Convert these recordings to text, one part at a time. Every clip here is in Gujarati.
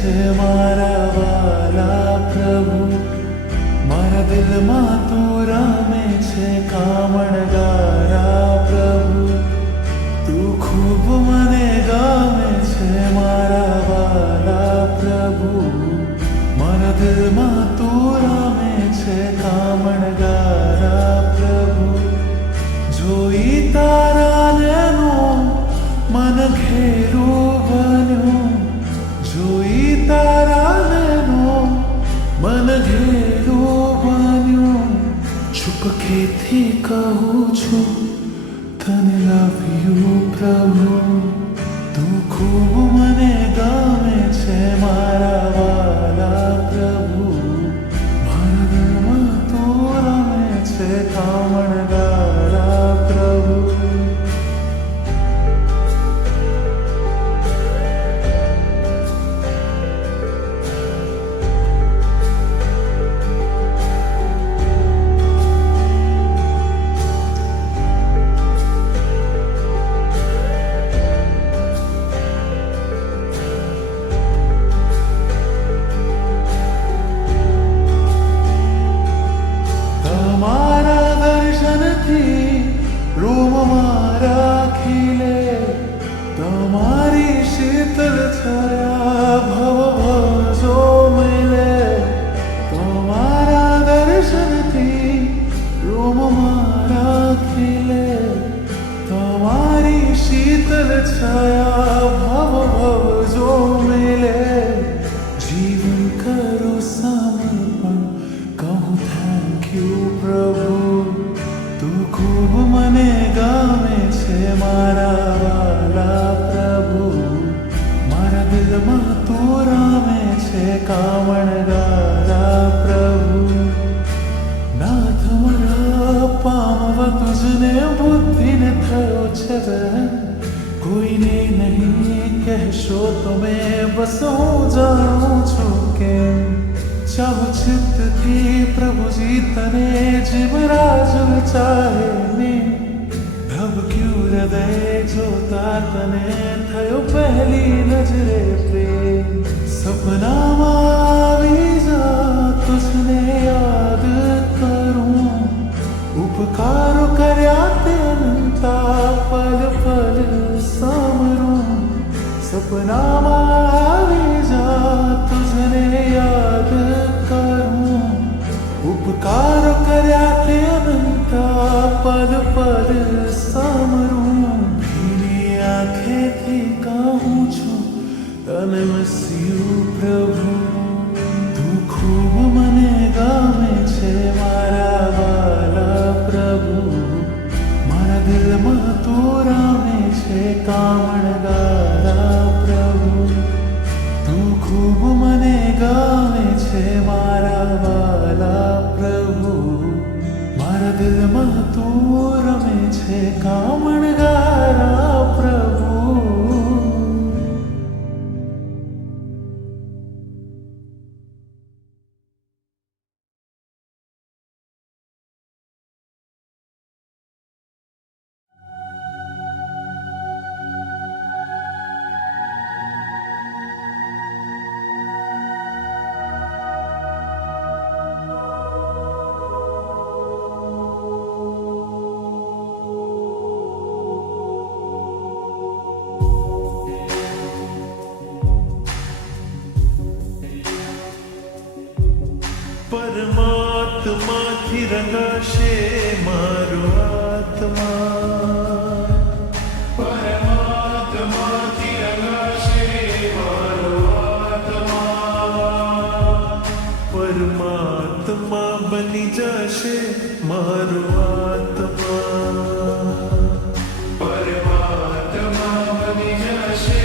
છે મારા વાલા પ્રભુ, મારા દિલમાં તું રમે છે કામણગારા પ્રભુ, તું ખૂબ મને ગમે છે મારા વાલા પ્રભુ, મારા દિલમાં તું રમે છે કામણગારા પ્રભુ, જોઈ તારા નૈનો મન ઘેરું બન્યું, જોઈ તારા નૈનો મન ઘેરું બન્યું, ચૂપકેથી કહું છું તને લવ યુ પ્રભુ, તું ખૂબ મને ગમે છે મારા વાલા પ્રભુ, મારા દિલમાં તું રમે છે કામણગારા પ્રભુ. તમારા દર્શનથી રૂમ મારા ખીલે, તમારી શીતળ છાયા ભવ જો મિલે, તમારા દર્શનથી રૂમ મારા ખીલે, તમારી શીતળ છાયા ભવ જો મિલે, જીવન કરો સમર્પણ કહું થેન્ક યુ પ્રભુ, તું ખૂબ મને ગમે છે મારા વાલા પ્રભુ, મારા દિલમાં તું રમે છે કામણગારા પ્રભુ, નાથ મારા પામવા તુજને બુદ્ધિને થયો છે બહેન, કોઈને નહીં કહેશો તમે બસ હું જાણું છું કેમ, ચાહો ચિત્તથી પ્રભુજી તને જીવ રાજુ ચાહે ને, ધબક્યું હૃદય જોતા તને થયો પહેલી નજરે પ્રેમ, સપનામાં આવી જા તુજને યાદ કરું, ઉપકારો કર્યા તે અનંતા પલ પલ સામરું, સપનામાં આવી જા તુજને યાદ કરું, ઉપકારો કર્યા તે અનંતા પલ પલ સામરું, ભીની આંખેથી કહું છું તને મિસ યુ પ્રભુ, તું ખૂબ મને ગમે છે મારા વાલા પ્રભુ, મારા દિલમાં તું રમે છે કામણગારા પ્રભુ, તું ખૂબ મને ગમે છે મારા વાલા પ્રભુ, મારા દિલમાં તું રમે છે કામણગારા પ્રભુ. પરમાત્માથી રંગાશે મારો આત્મા, પરમાત્માથી રંગાશે મારો આત્મા, પરમાત્મા બની જશે મારો આત્મા, પરમાત્મા બની જશે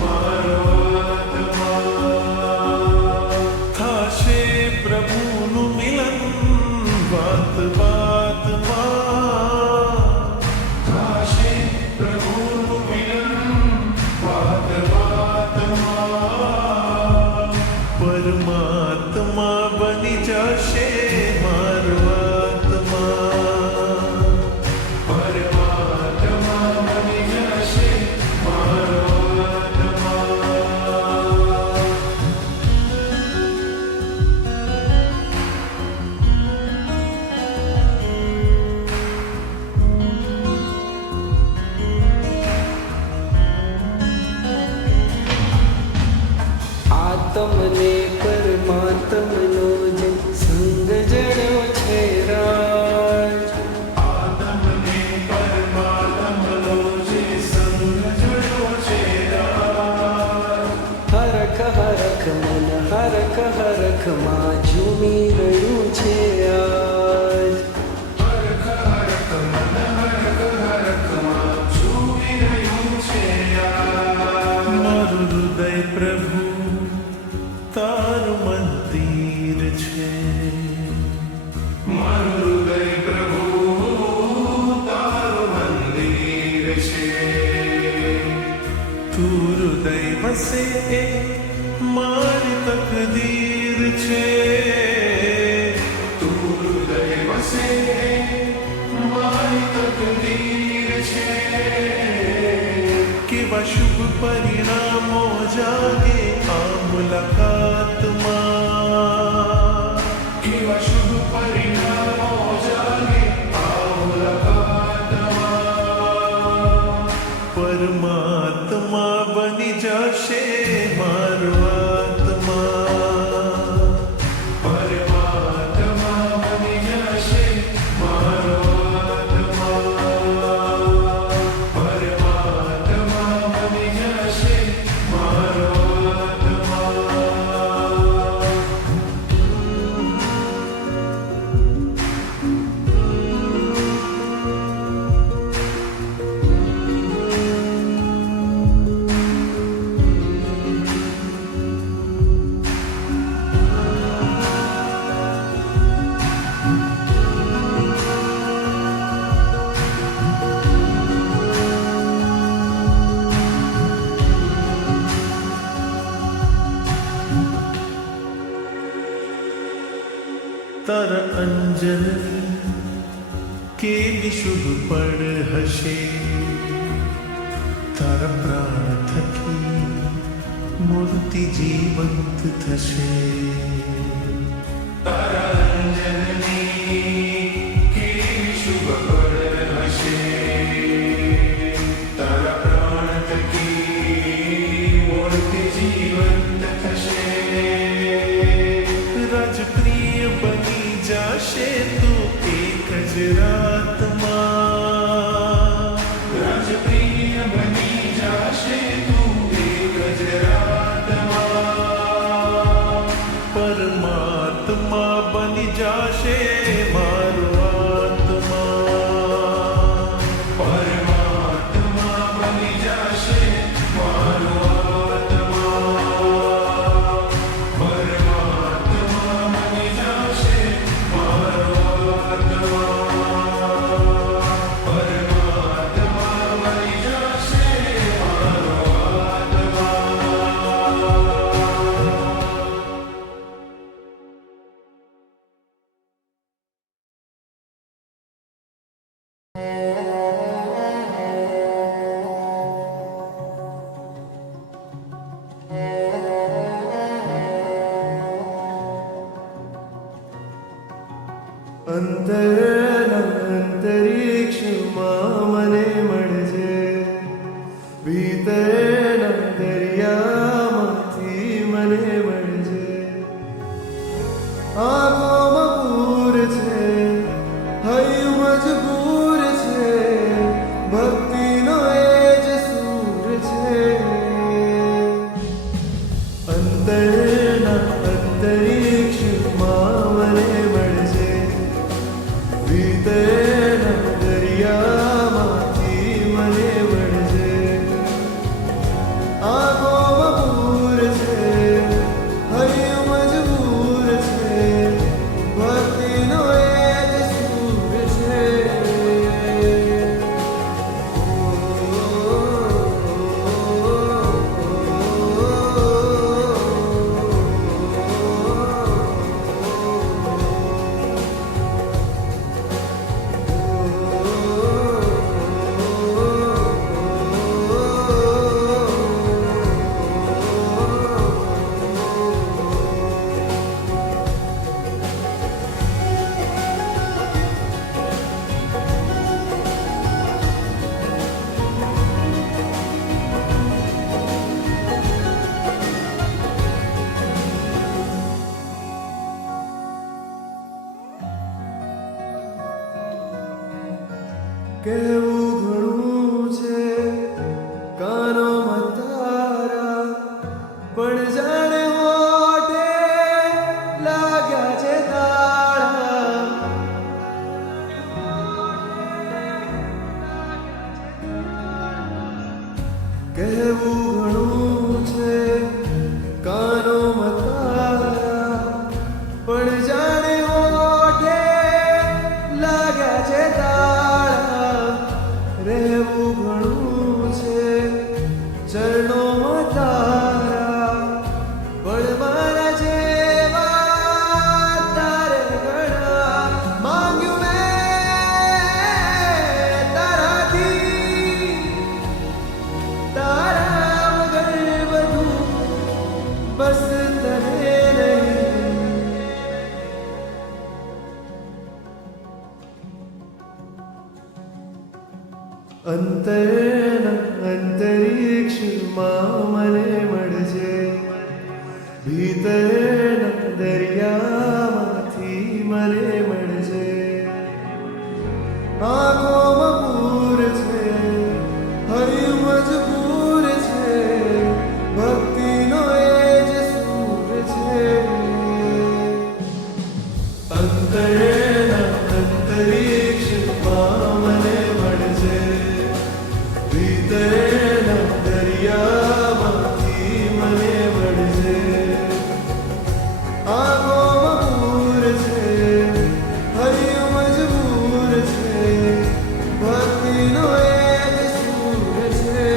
મારો આત્મા, થશે પ્રભુનું મિલન વાત વાતમાં, અમને પરમાત્મનો જે સંગ જણ્યો છે રાજ. તમને પરમાત્મનો જે સંગ જડ્યો છે રાજ. હરખ હરખ મન હરખ હરખમાં ઝૂમી રહ્યું છે આજ. હરખ હરખ મન હરખ હરખમાં ઝૂમી રહ્યું છે આજ. મારું હૃદય પ્રભુ તારું મંદિર છે. મારું હૃદય પ્રભુ તારું મંદિર છે. તું હૃદય વસે એ મારી તકદીર છે. તું હૃદય વસે એ મારી તકદીર છે. કેવા શુભ પરિણામો જાગે આ મુલાકાતમાં. કેવા શુભ પરિણામો જાગે આ મુલાકાતમાં. પરમાત્મા બની જશે મારો આત્મા. પરમાત્મા બની જશે મારો આત્મા. પરમાત્મા બની જશે મારો આત્મા. તારા અંજનની કેવી શુભ પળ હશે. તારા પ્રાણ થકી મૂર્તિ જીવંત થશે. તારા અંજનની કેવી શુભ પળ હશે. તારા પ્રાણ થકી મૂર્તિ જીવંત થશે. રાજપ્રિય બની જશે તું એક જ રાતમાં. રાજપ્રિય બની જશે તું એક જ રાતમાં. પરમાત્મા બની જશે મારો આત્મા. પરમાત્મા બની જશે મારો આત્મા. પરમાત્મા બની જશે મારો આત્મા. પરમાત્મા બની જશે મારો અંતરિક્ષમાં મને મળજે. ભીતરના દરિયામાંથી મને મળજે. આંખોમાં પૂર છે, હૈયું મજબૂર છે, ભક્તિનો એ જ સૂર છે. અંતરના અંતરિક્ષમાં મને મળજે. ભીતરના દરિયામાંથી મને મળજે. કહેવું ઘણું છે કાનોમાં તારા, પણ જાણે ઓઠે લાગ્યા છે તાળા. રહેવું ઘણું છે ચરણોમાં તારા, પણ મારા જેવા તારે ઘણા માંગ્યું મેં તારાથી. તારા વગર બધું બસ તને નહીં. અંતરના અંતરિક્ષમાં મને મળજે, ભીતરના દરિયામાંથી મને મળજે. આંખોમાં પૂર છે, હૈયું મજબૂર છે, ભક્તિનો એ જ સૂર છે. અંતરના અંતરિક્ષમાં મને મળજે, ભીતરના દરિયામાંથી મને મળજે. આંખોમાં પૂર છે, હૈયું મજબૂર છે, ભક્તિનો એ જ સૂર છે.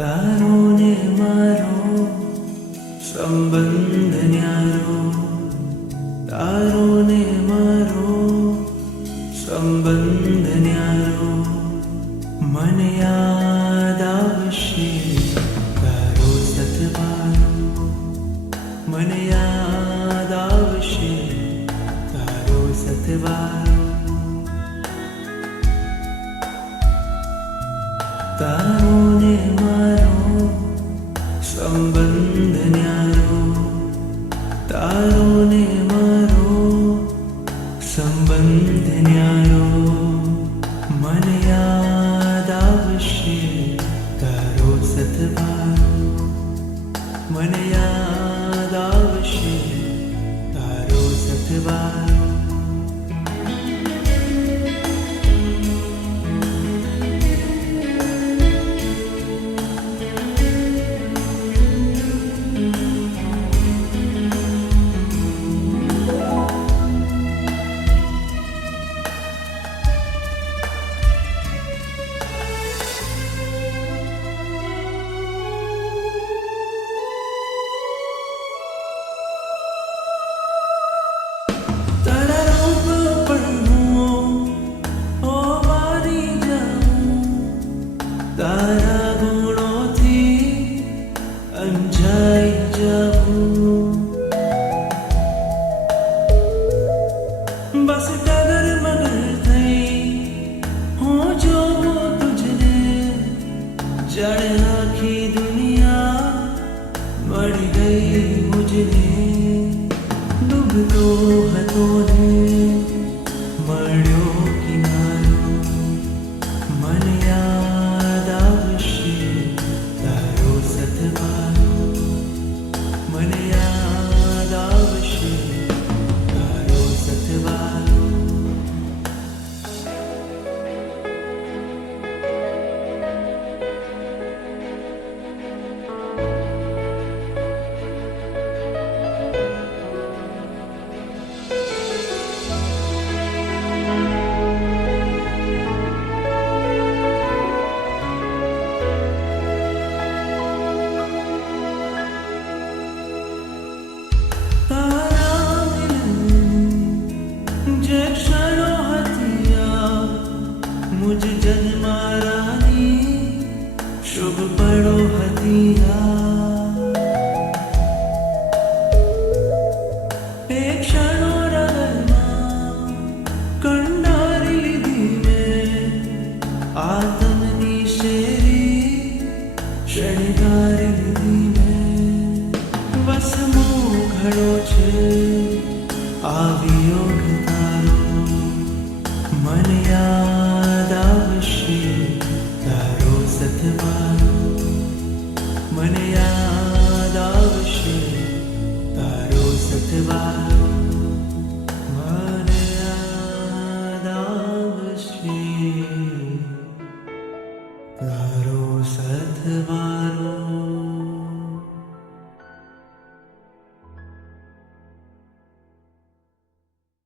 તારો ને મારો સંબંધ ન્યારો, તારો ને મારો સંબંધ ન્યારો. મને યાદ આવશે તારો સતવારો, મને યાદ આવશે તારો સતવારો. તારો ને મારો સંબંધ ન્યારો, તારો ને મારો સંબંધ ન્યારો. મને યાદ આવશે તારો સતવારો, મને